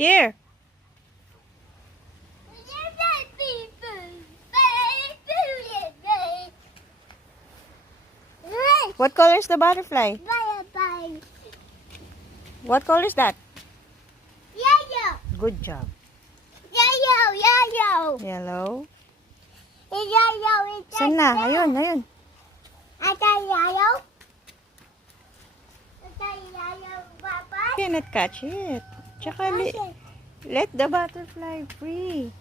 Here. What color is the butterfly? What color is that? Yellow. Good job. Yellow. Yellow. Yellow. Saan na? Ayun, ayun. Yellow. Yellow, Papa. You cannot catch it. Tsaka let the butterfly free.